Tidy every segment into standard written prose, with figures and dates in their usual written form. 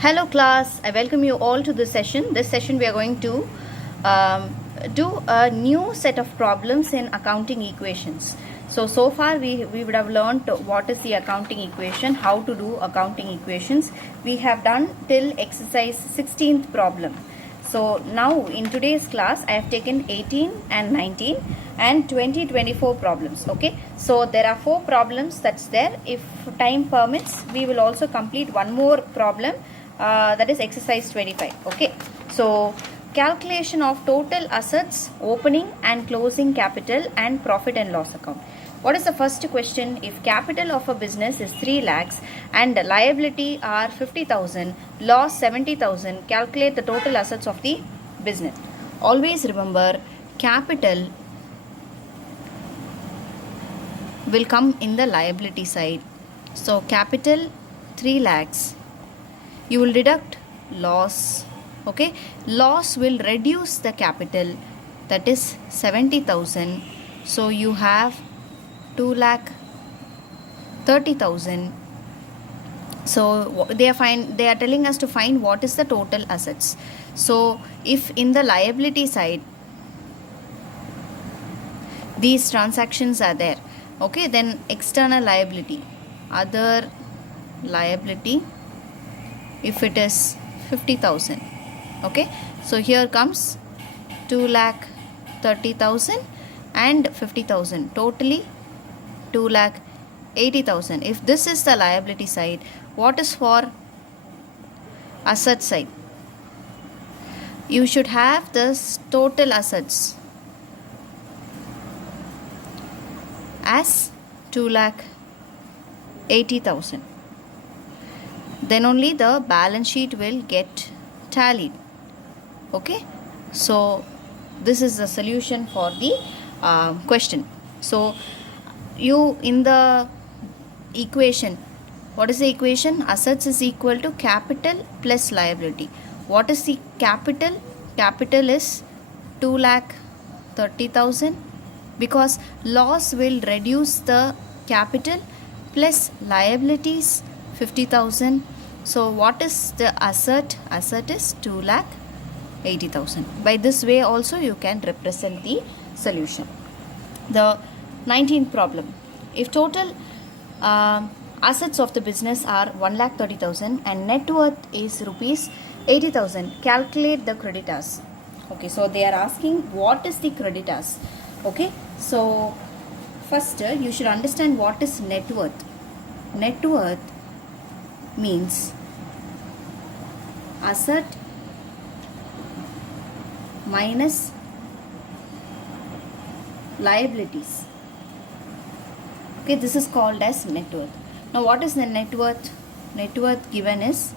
Hello class, I welcome you all to this session. This session we are going to do a new set of problems in accounting equations. So far we would have learned what is the accounting equation, how to do accounting equations. We have done till exercise 16th problem. So now in today's class I have taken 18 and 19 and 24 problems. Okay, so there are 4 problems that's there. If time permits, we will also complete one more problem. That is exercise 25. Okay, so calculation of total assets, opening and closing capital and profit and loss account. What is the first question? If capital of a business is 3 lakhs and liability are 50,000, loss 70,000, calculate the total assets of the business. Always remember, capital will come in the liability side. So capital 3 lakhs, you will deduct loss. Okay, loss will reduce the capital, that is 70,000. So you have 2,30,000. So they are telling us to find what is the total assets. So if in the liability side these transactions are there, okay, then external liability, other liability, if it is 50,000, okay, so here comes 2,30,000 and 50,000, totally 2,80,000. If this is the liability side, what is for asset side? You should have this total assets as 2,80,000. Then only the balance sheet will get tallied. Okay, so this is the solution for the question. So you in the equation, what is the equation? Assets is equal to capital plus liability. What is the capital? Capital is 2,30,000 because loss will reduce the capital plus liabilities 50,000. So what is the asset? Asset is 2,80,000. By this way also you can represent the solution. The 19th problem. If total assets of the business are 1,30,000 and net worth is rupees 80,000, calculate the creditors. Okay, so they are asking what is the creditors. Okay, so first you should understand what is net worth. Net worth means asset minus liabilities. Okay, this is called as net worth. Now what is the net worth? Net worth given is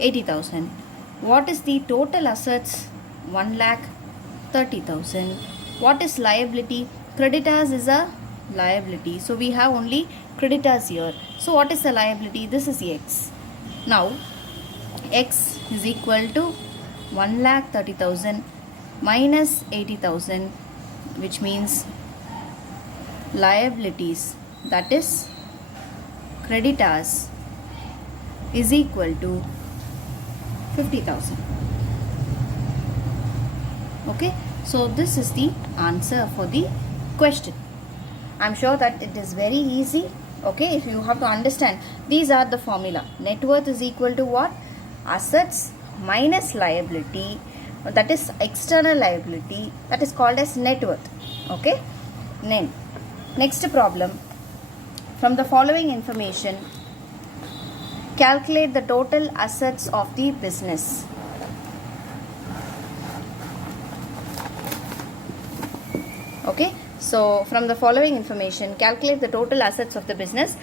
80,000. What is the total assets? 1,30,000. What is liability? Creditors is a liability, so we have only creditors here. So what is the liability? This is X. Now X is equal to 1,30,000 minus 80,000, which means liabilities, that is creditors, is equal to 50,000. Okay, so this is the answer for the question. I'm sure that it is very easy. Okay, if you have to understand, these are the formula. Net worth is equal to what? Assets minus liability, that is external liability, that is called as net worth. Okay, then next problem. From the following information, calculate the total assets of the business. Okay, so from the following information, calculate the total assets of the business.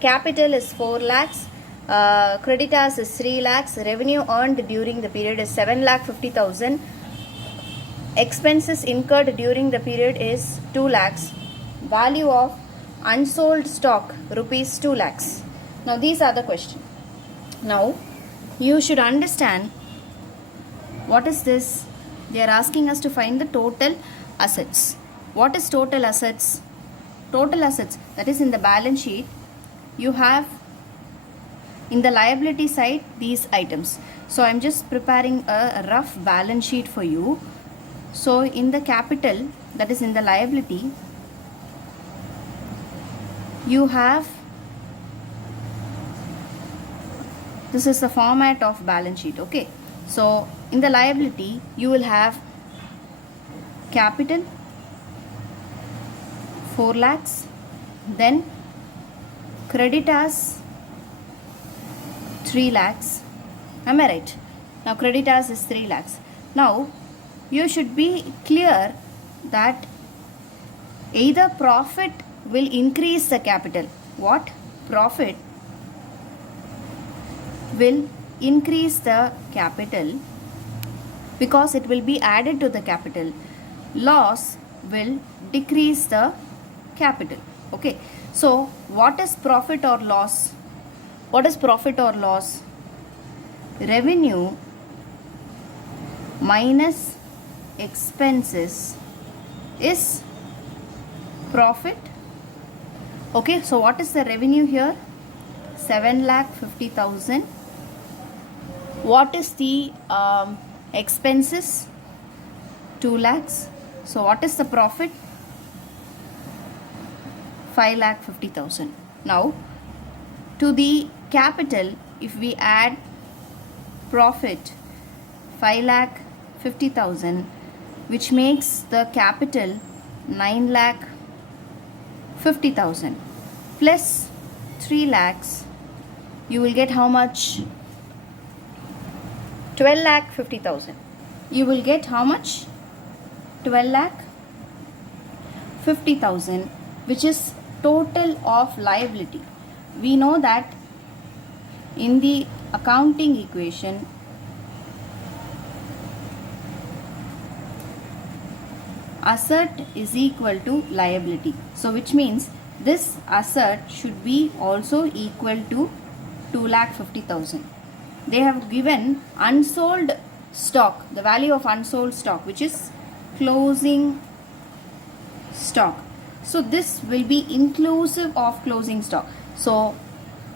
Capital is 4 lakhs, creditors is 3 lakhs, revenue earned during the period is 7,50,000, expenses incurred during the period is 2 lakhs, value of unsold stock rupees 2 lakhs. Now these are the question. Now you should understand what is this. They are asking us to find the total assets. What is total assets? Total assets, that is in the balance sheet you have In the liability side, these items. So I'm just preparing a rough balance sheet for you. So in the capital, that is in the liability, you have, this is the format of balance sheet, okay. So in the liability, you will have capital 4 lakhs, then creditors 3 lakhs. Am I right? Now creditors is 3 lakhs. Now you should be clear that either profit will increase the capital. What? Profit will increase the capital because it will be added to the capital. Loss will decrease the capital. Okay. So what is profit or loss? What is profit or loss? Revenue minus expenses is profit. Okay, so what is the revenue here? 7,50,000. What is the expenses? 2 lakhs. So what is the profit? 5,50,000. Now to the capital, if we add profit 5,50,000, which makes the capital 9,50,000 plus 3 lakhs, you will get how much? 12,50,000. You will get how much? 12,50,000, which is total of liability. We know that in the accounting equation, asset is equal to liability. So which means this asset should be also equal to 2,50,000. They have given unsold stock, the value of unsold stock, which is closing stock. So this will be inclusive of closing stock. So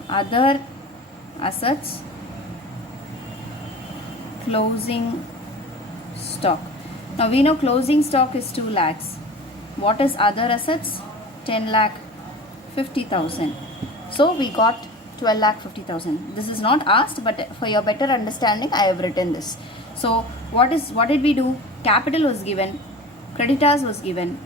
other assets, closing stock. Now we know closing stock is 2 lakhs. What is other assets? 10,50,000. So we got 12,50,000. This is not asked, but for your better understanding, I have written this. So what did we do? Capital was given, creditors was given.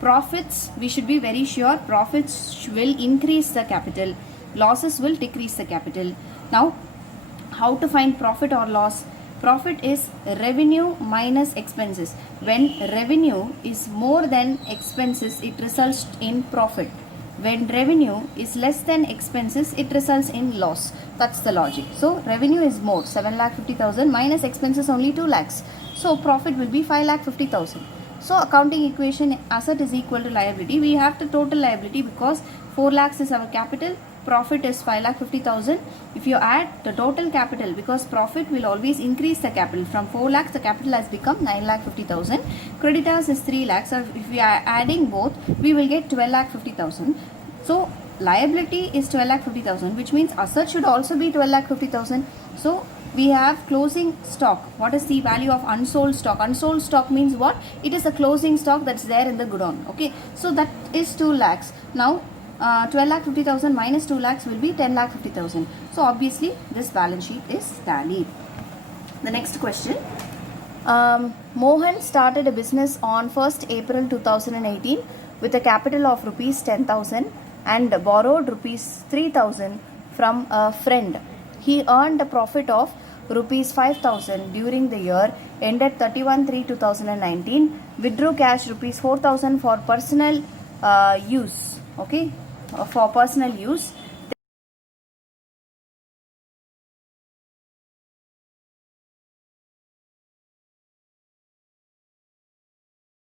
Profits, we should be very sure profits will increase the capital, losses will decrease the capital. Now how to find profit or loss? Profit is revenue minus expenses. When revenue is more than expenses, it results in profit. When revenue is less than expenses, it results in loss. That's the logic. So revenue is more, 7,50,000 minus expenses only 2 lakhs. So profit will be 5,50,000. So accounting equation, asset is equal to liability. We have the total liability because 4 lakhs is our capital, profit is 5,50,000. If you add the total capital, because profit will always increase the capital, from 4 lakhs the capital has become 9,50,000. Creditors is 3 lakhs. So if we are adding both, we will get 12,50,000. So liability is 12,50,000, which means asset should also be 12,50,000. So we have closing stock. What is the value of unsold stock? Unsold stock means what? It is a closing stock that's there in the godown. Okay, so that is 2 lakhs. Now 12,50,000 minus 2 lakhs will be 10,50,000. So obviously this balance sheet is tallied. The next question. Mohan started a business on 1st April 2018 with a capital of rupees 10,000 and borrowed rupees 3,000 from a friend. He earned a profit of rupees 5,000 during the year ended 31/3/2019. Withdrew cash rupees 4,000 for personal use. Okay, for personal use.